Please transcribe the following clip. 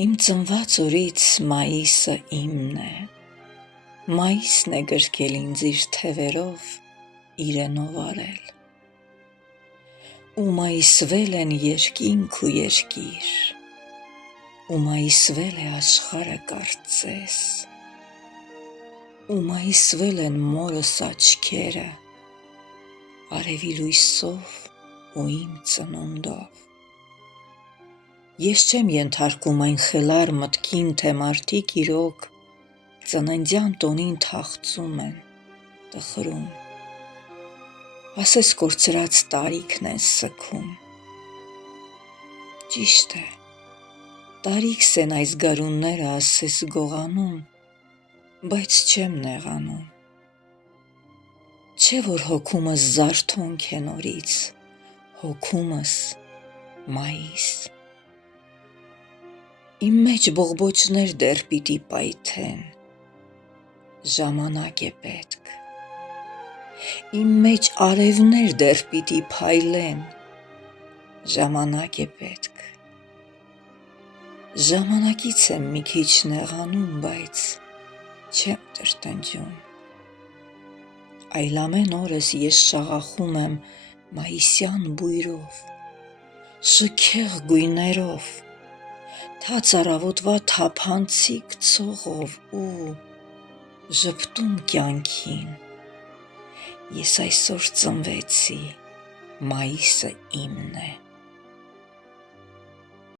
Իմ ծնված օրից մայիսը իմն է, մայիսն է գրկել ինձ իր թևերով, իրենով արել, ու մայիսվել են երկինք ու երկիր, ու մայիսվել է աշխարհը կարծես, ու մայիսվել են մորս աչքերը, արևի լույսով ու իմ ծնունդով։ Ես չեմ ենթարկում այն խելառ մտքին, թե մարդիկ իրոք ծննդյան տոնին թախծում են, տխրում, ասես կորցրած տարիքն են սգում։ Ճիշտ է, տարիքս են այս գարունները ասես գողանում, բայց չեմ նեղանում։ Չէ որ հոգումս զարթոնք է նորից, հոգումս մայիս։ Իմ մեջ բողբոջներ դեռ պիտի պայթեն, ժամանակ է պետք, իմ մեջ արևներ դեռ պիտի փայլեն, ժամանակ է պետք, ժամանակից եմ մի քիչ նեղանում, բայց չեմ տրտնջում, այլ ամեն օրս ես շաղախում եմ մայիսյան բույրով, շքեղ գույներով, թաց առավոտվա թափանցիկ ցողով ու ժպտում կյանքին, ես այսօր ծնվեցի, մայիսը իմն է։